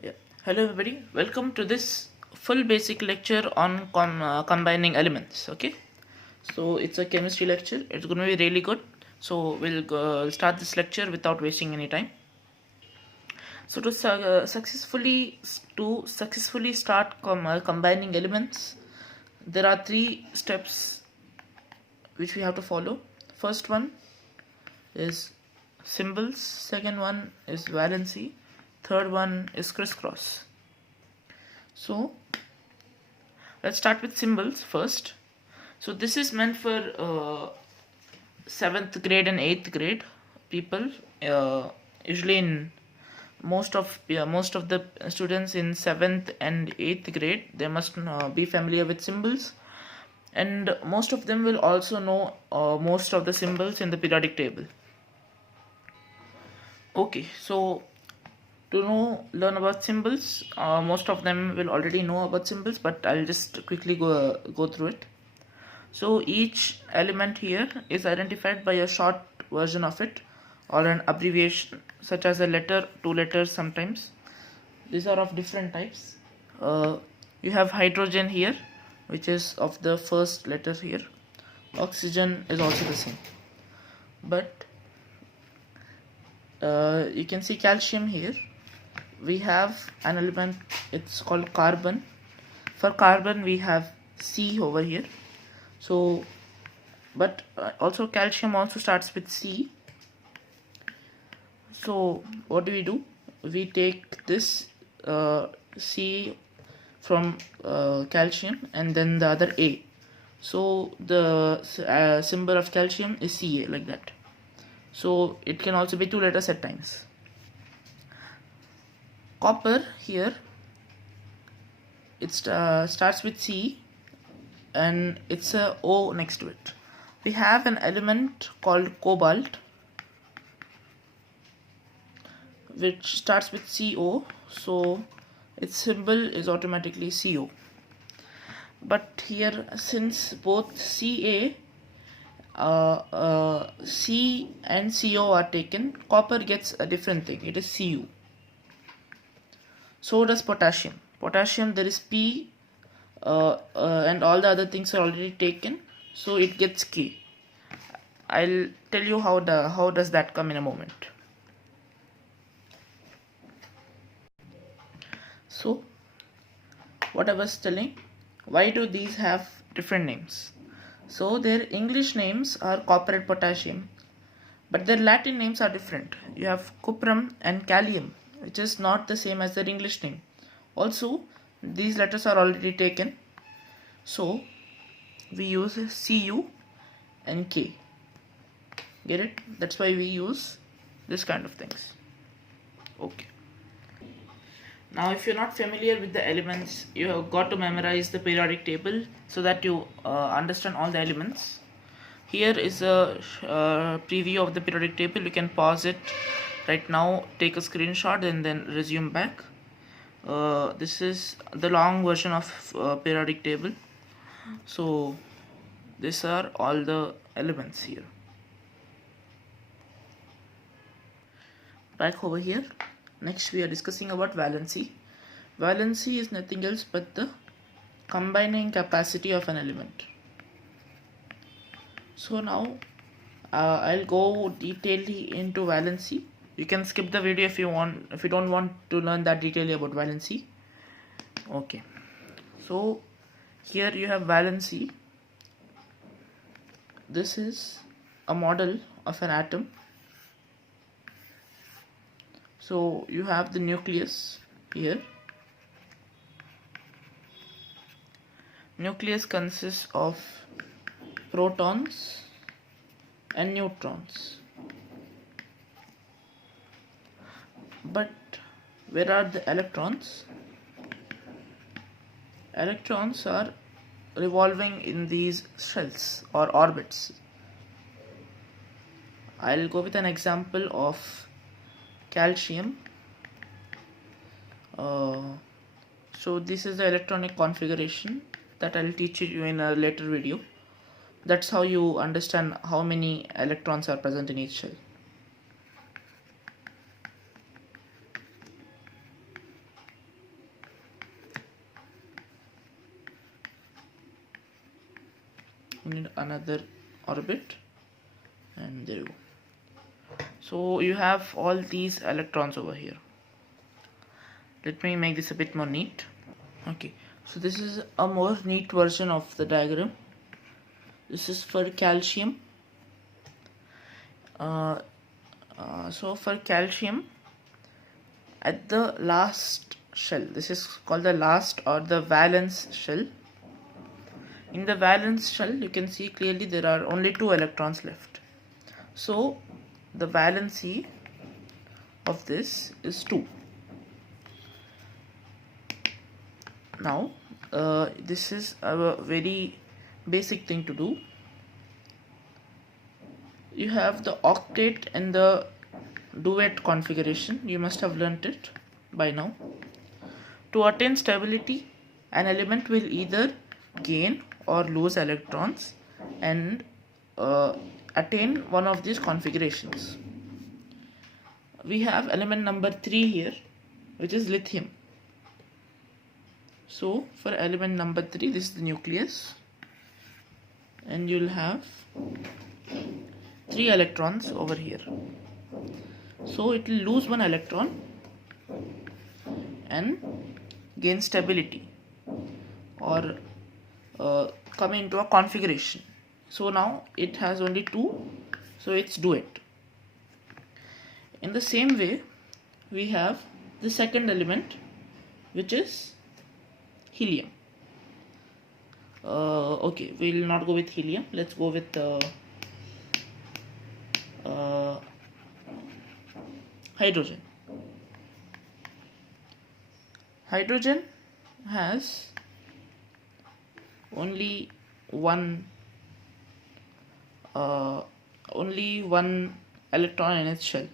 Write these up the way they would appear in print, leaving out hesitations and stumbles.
Yeah. Hello everybody, welcome to this full basic lecture on combining elements. Okay, so it's a chemistry lecture. It's going to be really good. So we'll start this lecture without wasting any time. So to successfully start combining elements, there are three steps which we have to follow. First one is symbols, second one is valency, third one is crisscross. So let's start with symbols first. So this is meant for 7th grade and 8th grade people. Usually in most of the students in 7th and 8th grade, they must be familiar with symbols, and most of them will also know most of the symbols in the periodic table. Okay, so to learn about symbols, most of them will already know about symbols, but I'll just quickly go through it. So each element here is identified by a short version of it or an abbreviation, such as a letter, two letters sometimes. These are of different types. You have hydrogen here, which is of the first letter here. Oxygen is also the same. But you can see calcium here. We have an element, it's called carbon. For carbon we have C over here. So but also calcium also starts with C. So what do? We take this C from calcium and then the other A. So the symbol of calcium is Ca, like that. So it can also be two letters at times. Copper here, it starts with C and it's a O next to it. We have an element called cobalt, which starts with CO, so its symbol is automatically CO. But here, since both C and CO are taken, copper gets a different thing. It is Cu. So does potassium. Potassium, there is P, and all the other things are already taken, so it gets K. I'll tell you how does that come in a moment. So what I was telling, why do these have different names? So their English names are copper and potassium, but their Latin names are different. You have cuprum and kalium, which is not the same as their English name. Also, these letters are already taken, so we use Cu and K. Get it? That's why we use this kind of things. Okay. Now if you're not familiar with the elements, you have got to memorize the periodic table so that you understand all the elements. Here is a preview of the periodic table. You can pause it right now, take a screenshot and then resume back. This is the long version of periodic table. So these are all the elements here. Back over here. Next we are discussing about valency. Valency is nothing else but the combining capacity of an element. So now I'll go detailedly into valency. You can skip the video if you want, if you don't want to learn that detailedly about valency. Okay, so here you have valency. This is a model of an atom. So you have the nucleus here. Nucleus consists of protons and neutrons. But where are the electrons? Electrons are revolving in these shells or orbits. I'll go with an example of calcium. So this is the electronic configuration that I'll teach you in a later video. That's how you understand how many electrons are present in each shell. you need another orbit, and there you go. So you have all these electrons over here. Let me make this a bit more neat. Okay, so this is a more neat version of the diagram. This is for calcium. So for calcium, at the last shell, this is called the last or the valence shell. In the valence shell, you can see clearly there are only 2 electrons left. So the valency of this is 2. Now this is a very basic thing to do. You have the octet and the duet configuration. You must have learnt it by now. To attain stability, an element will either gain or lose electrons and attain one of these configurations. We have element number 3 here, which is lithium. So for element number 3, this is the nucleus, and you'll have 3 electrons over here. So it will lose 1 electron and gain stability or come into a configuration. So now it has only 2, so it's duet. In the same way, we have the second element, which is helium. Okay, we'll not go with helium. Let's go with hydrogen. Hydrogen has only one electron in its shell.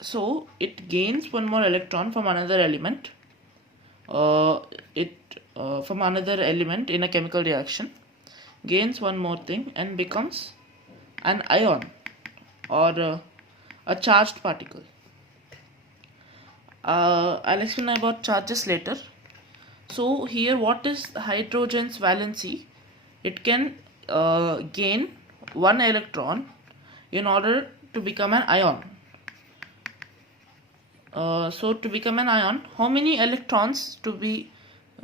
So it gains 1 more electron from another element. From another element in a chemical reaction, gains 1 more thing and becomes an ion or a charged particle. I'll explain about charges later. So here, what is hydrogen's valency? It can gain 1 electron in order to become an ion. So to become an ion, how many electrons to be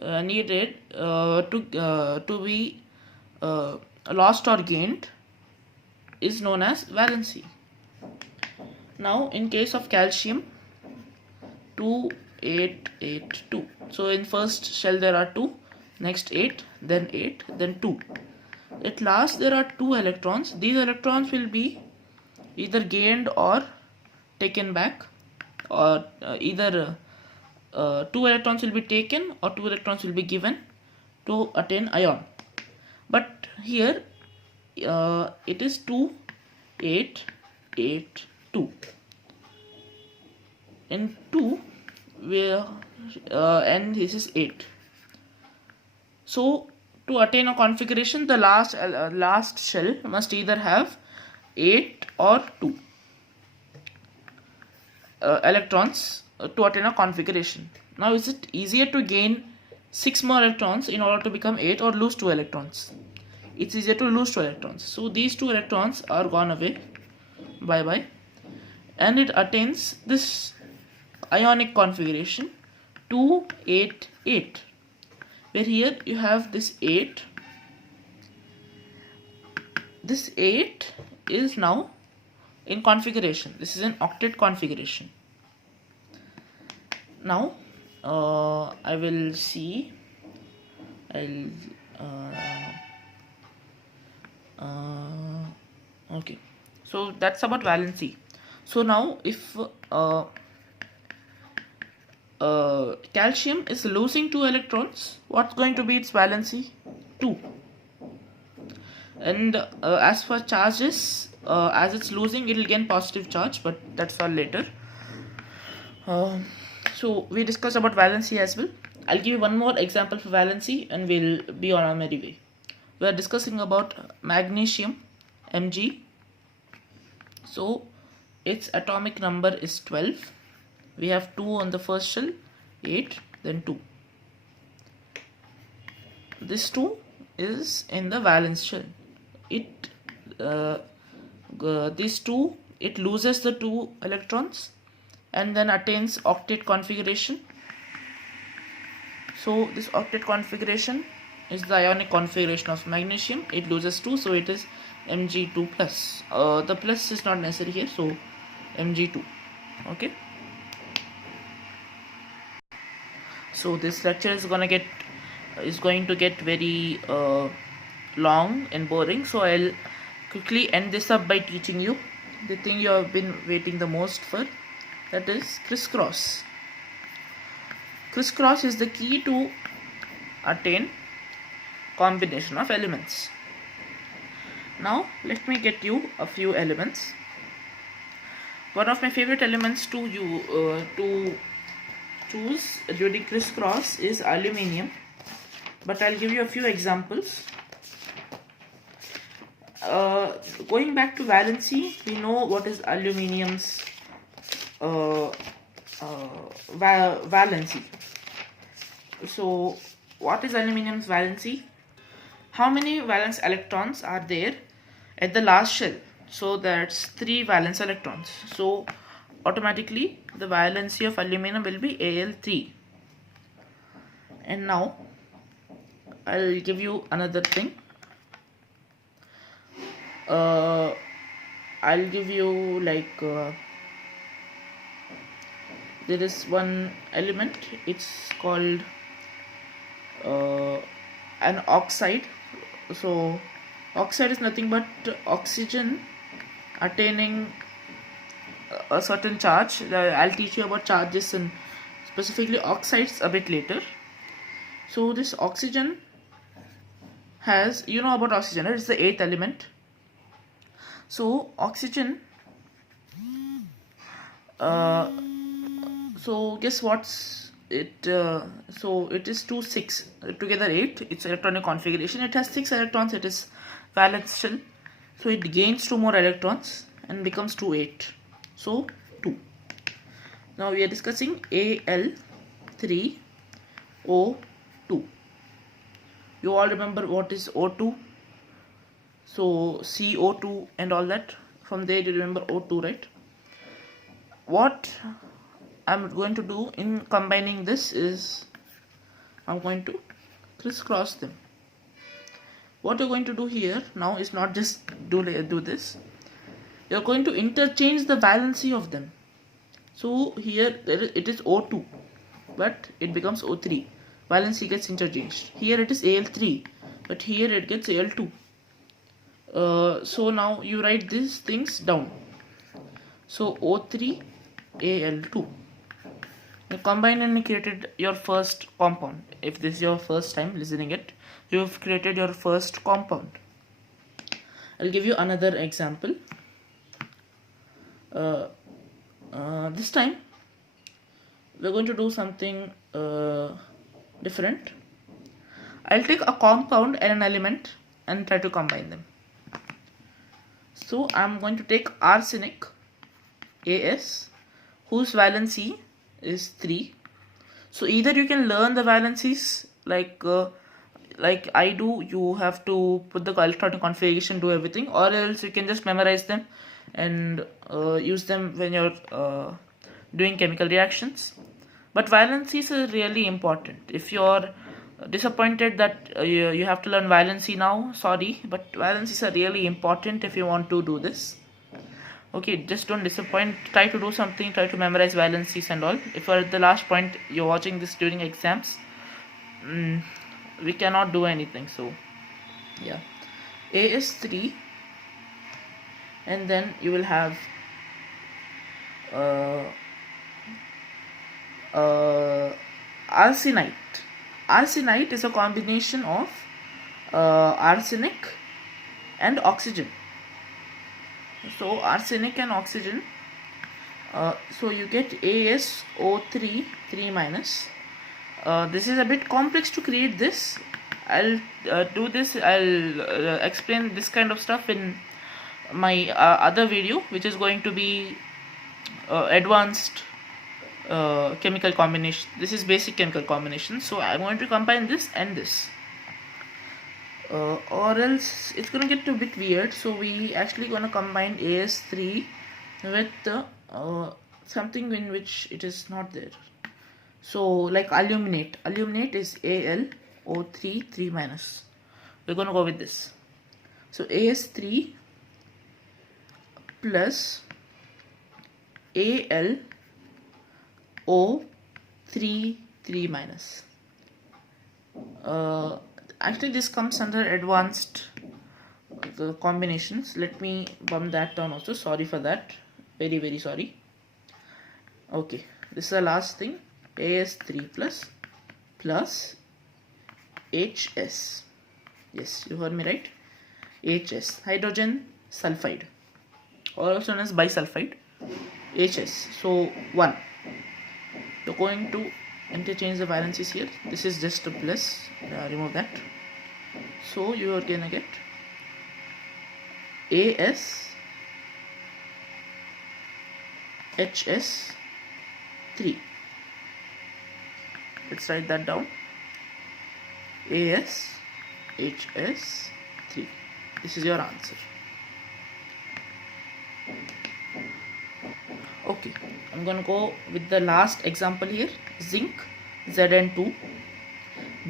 needed to be lost or gained is known as valency. Now in case of calcium, 2, 8, 8, 2. So in first shell there are 2, next 8, then 8, then 2. At last there are 2 electrons. These electrons will be either gained or taken back, or either 2 electrons will be taken or 2 electrons will be given to attain ion. But here it is 2, 8, 8, 2. In 2 and this is 8. So to attain a configuration, the last shell must either have 8 or 2 electrons to attain a configuration. Now is it easier to gain 6 more electrons in order to become 8 or lose 2 electrons? It's easier to lose 2 electrons. So these 2 electrons are gone away, bye bye, and it attains this ionic configuration 2, 8, 8, where here you have this 8. This 8 is now in configuration. This is an octet configuration. Now I will see. Okay, so that's about valency. So now if calcium is losing 2 electrons, what's going to be its valency? 2. And as for charges, as it's losing, it will gain positive charge, but that's for later. So we discussed about valency as well. I'll give you one more example for valency and we'll be on our merry way. We are discussing about magnesium, Mg. So its atomic number is 12. We have 2 on the first shell, 8, then 2. This 2 is in the valence shell. It these two, it loses the 2 electrons and then attains octet configuration. So this octet configuration is the ionic configuration of magnesium. It loses 2, so it is Mg2 plus. The plus is not necessary here, so Mg2. Okay. So this lecture is going to get very long and boring. So I'll quickly end this up by teaching you the thing you have been waiting the most for. That is crisscross. Crisscross is the key to attain combination of elements. Now let me get you a few elements. One of my favorite elements to choose during crisscross is aluminium, but I'll give you a few examples. Going back to valency, we know what is aluminium's valency. So what is aluminium's valency? How many valence electrons are there at the last shell? So that's 3 valence electrons. So automatically the valency of aluminum will be Al3. And now I'll give you another thing. I'll give you like there is one element, it's called an oxide. So oxide is nothing but oxygen attaining a certain charge. I'll teach you about charges and specifically oxides a bit later. So this oxygen has, you know about oxygen, it's the 8th element. So oxygen, so guess what's it? So it is 2 6 together 8. It's electronic configuration. It has 6 electrons. It is valence shell. So it gains 2 more electrons and becomes 2 8. So 2. Now we are discussing Al3O2. You all remember what is O2? So CO2 and all that. From there you remember O2, right? What I'm going to do in combining this is I'm going to crisscross them. What you're going to do here now is not just do this. You're going to interchange the valency of them. So here it is O2, but it becomes O3. Valency gets interchanged. Here it is Al3, but here it gets Al2. So now you write these things down. So O3 Al2. You combined and created your first compound. If this is your first time listening it, you have created your first compound. I'll give you another example. This time we're going to do something different. I'll take a compound and an element and try to combine them. So I'm going to take arsenic, As, whose valency is 3. So either you can learn the valencies like I do, you have to put the electronic configuration, do everything, or else you can just memorize them and use them when you're doing chemical reactions. But valencies are really important. If you're disappointed that you have to learn valency now, sorry, but valencies are really important if you want to do this. Okay, just don't disappoint. Try to do something, try to memorize valencies and all. If you're at the last point, you're watching this during exams, we cannot do anything. So yeah, A is 3, and then you will have arsenite. Arsenite is a combination of arsenic and oxygen. So arsenic and oxygen, so you get AsO3 3 minus. This is a bit complex to create this. I'll do this. I'll explain this kind of stuff in my other video, which is going to be advanced chemical combination. This is basic chemical combination. So I'm going to combine this and this. or else it's gonna get a bit weird. So we actually gonna combine AS3 with something in which it is not there. So like illuminate is AlO3 3 minus. We're gonna go with this. So AS3 plus AlO3 3 minus. Actually this comes under advanced combinations. Let me bump that down also. Sorry for that. Very sorry. Okay, this is the last thing. AS3 plus HS. Yes, you heard me right. HS, hydrogen sulfide, or also known as bisulfide. HS. So 1. You're going to interchange the valencies here. This is just a plus. Remove that. So you are gonna get AS HS3. Let's write that down. AS HS3. This is your answer. Okay, I'm gonna go with the last example here. Zinc Zn2,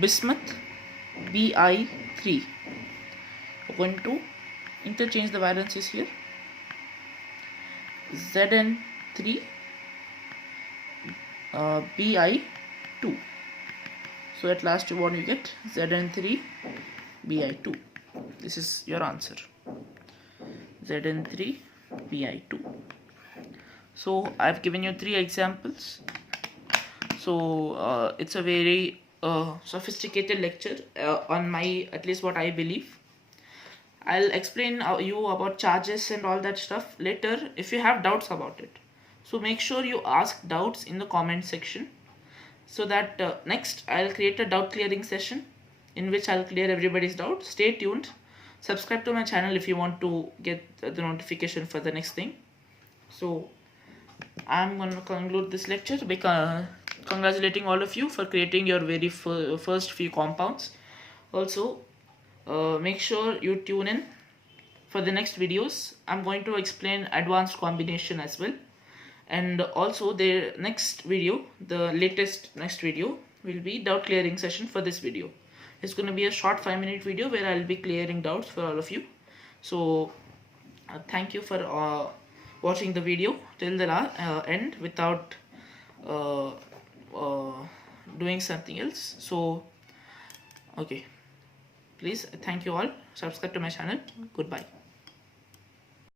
bismuth Bi3. We're going to interchange the valencies here. Zn3 Bi2. So at last what you get? Zn3 Bi2. This is your answer. Zn3 Bi2. So I've given you 3 examples. So it's a very sophisticated lecture on my, at least what I believe. I'll explain you about charges and all that stuff later if you have doubts about it. So make sure you ask doubts in the comment section, so that next I'll create a doubt clearing session in which I'll clear everybody's doubt. Stay tuned. Subscribe to my channel if you want to get the notification for the next thing. So I'm going to conclude this lecture by congratulating all of you for creating your very first few compounds. Also, make sure you tune in for the next videos. I'm going to explain advanced combination as well. And also the next video, the latest next video, will be doubt clearing session for this video. It's going to be a short 5-minute video where I'll be clearing doubts for all of you. So thank you for watching the video till the end without doing something else. So okay, please, thank you all. Subscribe to my channel. Goodbye.